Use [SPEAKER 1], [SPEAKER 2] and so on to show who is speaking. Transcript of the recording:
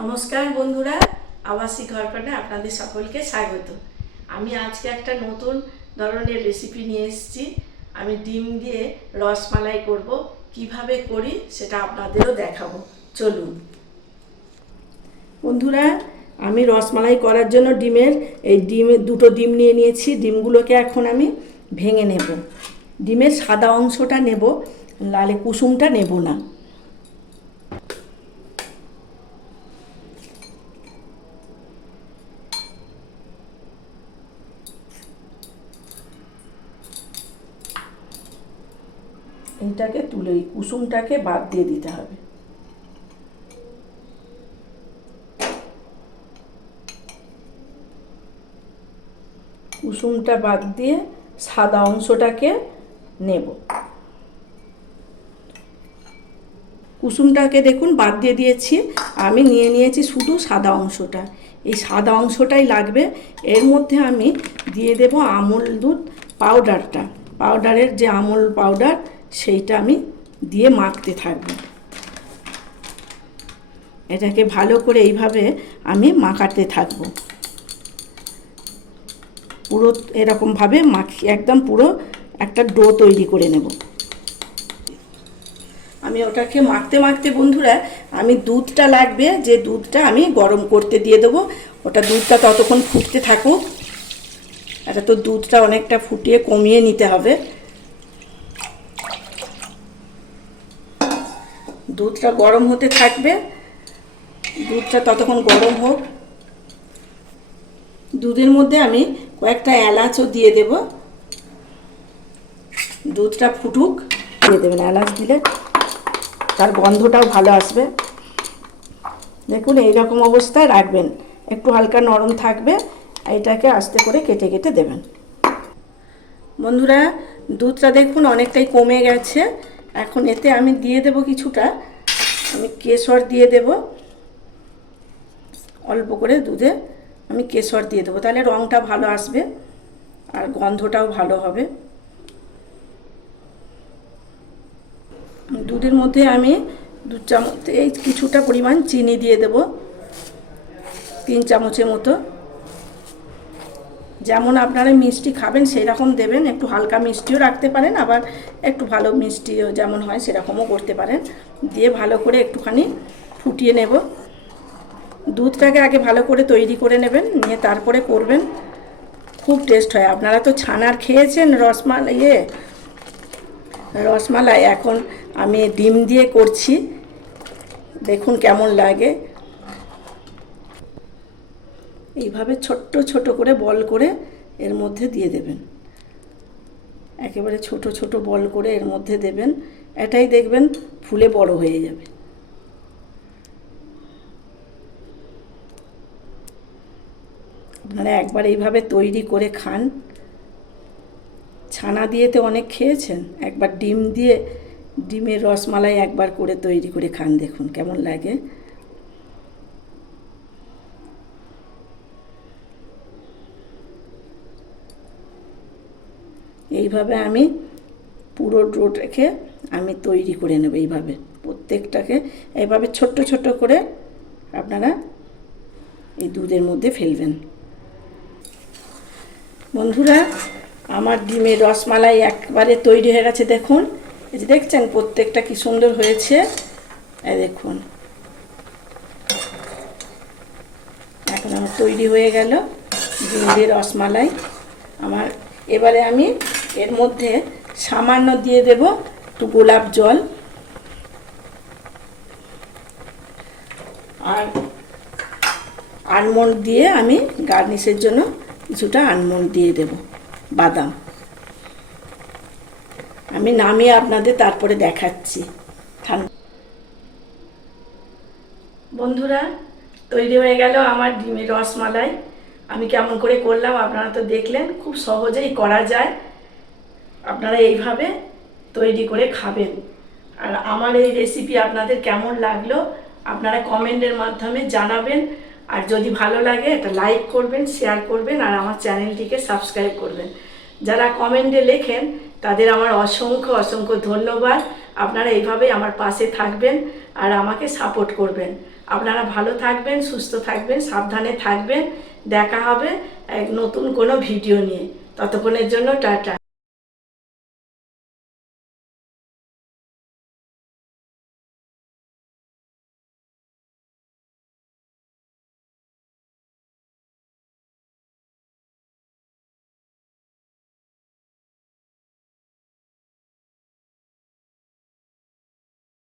[SPEAKER 1] নমস্কার বন্ধুরা আবাসী ঘরকনে আপনাদের সকলকে স্বাগত। আমি আজকে একটা নতুন ধরনের রেসিপি নিয়ে এসেছি। আমি ডিম দিয়ে রসমালাই করব, কীভাবে করি সেটা আপনাদেরও দেখাবো। চলুন। বন্ধুরা, আমি রসমালাই করার জন্য ডিমের, এই ডিম, দুটো ডিম নিয়ে নিয়েছি। ডিমগুলোকে এখন আমি ভেঙে নেব। ডিমের সাদা অংশটা নেব, লালে কুসুমটা নেব না। এইটাকে তুলে, কুসুমটাকে বাদ দিয়ে দিতে হবে। কুসুমটা বাদ দিয়ে সাদা অংশটাকে নেব। কুসুমটাকে দেখুন, বাদ দিয়ে দিয়েছি। আমি নিয়ে নিয়েছি শুধু সাদা অংশটা। এই সাদা অংশটাই লাগবে। এর মধ্যে আমি দিয়ে দেব আমুল দুধ পাউডারটা। পাউডারের যে আমুল পাউডার সেইটা আমি দিয়ে মাখতে থাকব। এটাকে ভালো করে এইভাবে আমি মাখাতে থাকব। পুরো এরকমভাবে মাখি, একদম পুরো একটা ডো তৈরি করে নেব। আমি ওটাকে মাখতে মাখতে বন্ধুরা, আমি দুধটা লাগবে, যে দুধটা আমি গরম করতে দিয়ে দেবো, ওটা দুধটা ততক্ষণ ফুটতে থাকুক। এটা তো দুধটা অনেকটা ফুটিয়ে কমিয়ে নিতে হবে। দুধটা গরম হতে থাকবে। দুধটা ততক্ষণ গরম হোক। দুধের মধ্যে আমি কয়েকটা এলাচও দিয়ে দেব। দুধটা ফুটুক। দিয়ে দেবেন এলাচ দিলে তার গন্ধটাও ভালো আসবে। দেখুন, এইরকম অবস্থায় রাখবেন। একটু হালকা নরম থাকবে। এইটাকে আস্তে করে কেটে কেটে দেবেন। বন্ধুরা, দুধটা দেখুন অনেকটাই কমে গেছে। এখন এতে আমি দিয়ে দেব কিছুটা। আমি কেশর দিয়ে দেব। অল্প করে দুধে আমি কেশর দিয়ে দেবো। তাহলে রঙটা ভালো আসবে আর গন্ধটাও ভালো হবে। দুধের মধ্যে আমি দু চামচ, এই কিছুটা পরিমাণ চিনি দিয়ে দেব। তিন চামচের মতো। যেমন আপনারা মিষ্টি খাবেন সেই রকম দেবেন। একটু হালকা মিষ্টিও রাখতে পারেন, আবার একটু ভালো মিষ্টিও যেমন হয়, সেরকমও করতে পারেন। দিয়ে ভালো করে একটুখানি ফুটিয়ে নেব। দুধটাকে আগে ভালো করে তৈরি করে নেবেন, নিয়ে তারপরে করবেন। খুব টেস্ট হয়। আপনারা তো ছানার খেয়েছেন রসমালাই ইয়ে রসমালাই, এখন আমি ডিম দিয়ে করছি। দেখুন কেমন লাগে। এইভাবে ছোট্ট ছোট করে বল করে এর মধ্যে দিয়ে দেবেন। একেবারে ছোট ছোট বল করে এর মধ্যে দেবেন। এটাই দেখবেন ফুলে বড় হয়ে যাবে। আপনারা একবার এইভাবে তৈরি করে খান। ছানা দিয়ে তো অনেক খেয়েছেন। একবার ডিম দিয়ে, ডিমের রসমালাই একবার করে তৈরি করে খান দেখুন কেমন লাগে। এইভাবে আমি পুরো ডোটাকে আমি তৈরি করে নেব এইভাবে। প্রত্যেকটাকে এইভাবে ছোট্ট ছোট্ট করে আপনারা এই দুধের মধ্যে ফেলবেন। বন্ধুরা, আমার ডিমের রসমালাই একবারে তৈরি হয়ে গেছে, দেখুন। এই যে দেখছেন প্রত্যেকটা কি সুন্দর হয়েছে? দেখুন। এখন আমার তৈরি হয়ে গেল ডিমের রসমালাই। আমার এবারে আমি এর মধ্যে সামান্য দিয়ে দেব একটু গোলাপ জল। আর আলমন্ড দিয়ে আমি গার্নিশের জন্য কিছুটা আলমন্ড দিয়ে দেব, বাদাম। আমি নামিয়ে আপনাদের তারপরে দেখাচ্ছি। বন্ধুরা, তৈরি হয়ে গেল আমার ডিমের রসমালাই। আমি কেমন করে করলাম আপনারা তো দেখলেন, খুব সহজেই করা যায়। আপনারা এইভাবে তৈরি করে খাবেন। আর আমার এই রেসিপি আপনাদের কেমন লাগল, আপনারা কমেন্টের মাধ্যমে জানাবেন। আর যদি ভালো লাগে এটা লাইক করবেন শেয়ার করবেন, আর আমার চ্যানেলটিকে সাবস্ক্রাইব করবেন। যারা কমেন্টে লেখেন, তাদের আমার অসংখ্য অসংখ্য ধন্যবাদ। আপনারা এইভাবেই আমার পাশে থাকবেন আর আমাকে সাপোর্ট করবেন। আপনারা ভালো থাকবেন, সুস্থ থাকবেন, সাবধানে থাকবেন। দেখা হবে এক নতুন কোনো ভিডিও নিয়ে। ততক্ষণের জন্য টাটা।